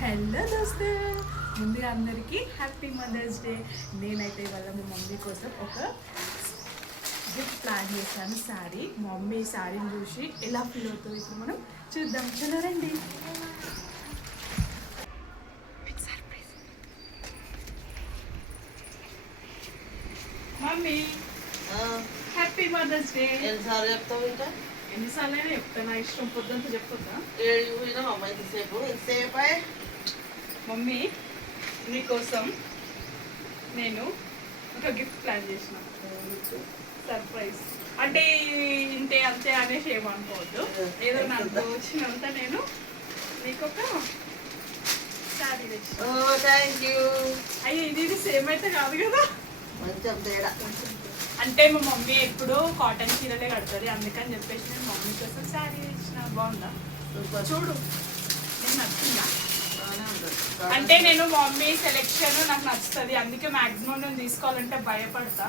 Hello దోస్తు, ముందుగా అందరికీ హ్యాపీ మదర్స్ డే. నేనైతే ఇవాళ మా మమ్మీ కోసం ఒక గిఫ్ట్ ప్లాన్ చేశాను. శారీ. మా మమ్మీ శారీని చూసి ఎలా ఫీల్ అవుతుంది ఇప్పుడు మనం చూద్దాం. చూడండి. Mummy happy mother's day. ఎన్నిసార్లు చెప్తావు ఇంకా? ఎన్నిసార్లు అయినా చెప్తా, నా ఇష్టం. పొద్దుంతా చెప్పొద్దా? ఏడు పోయినా అమ్మ ఎంతసేపు మమ్మీ నీకోసం నేను ఒక గిఫ్ట్ ప్లాన్ చేసిన. సర్ప్రైజ్ అంటే ఇంతే అంతే అనేసి ఏమనుకోవద్దు. ఏదో నాకు వచ్చినంత నేను నీకు ఒక శారీ తెచ్చిన. Thank you. అయ్యి ఇది సేమ్ అయితే కాదు కదా. కొంచెం తేడా. అంటే మా మమ్మీ ఎప్పుడు కాటన్ చీరలే కడుతుంది, అందుకని చెప్పేసి నేను మమ్మీ కోసం శారీ తెచ్చిన. బాగుందా? చూడు, నేను నచ్చిందా? అంటే నేను మమ్మీ సెలెక్షన్ నాకు నచ్చుతుంది, అందుకే మాక్సిమం నేను తీసుకోవాలంటే భయపడతా.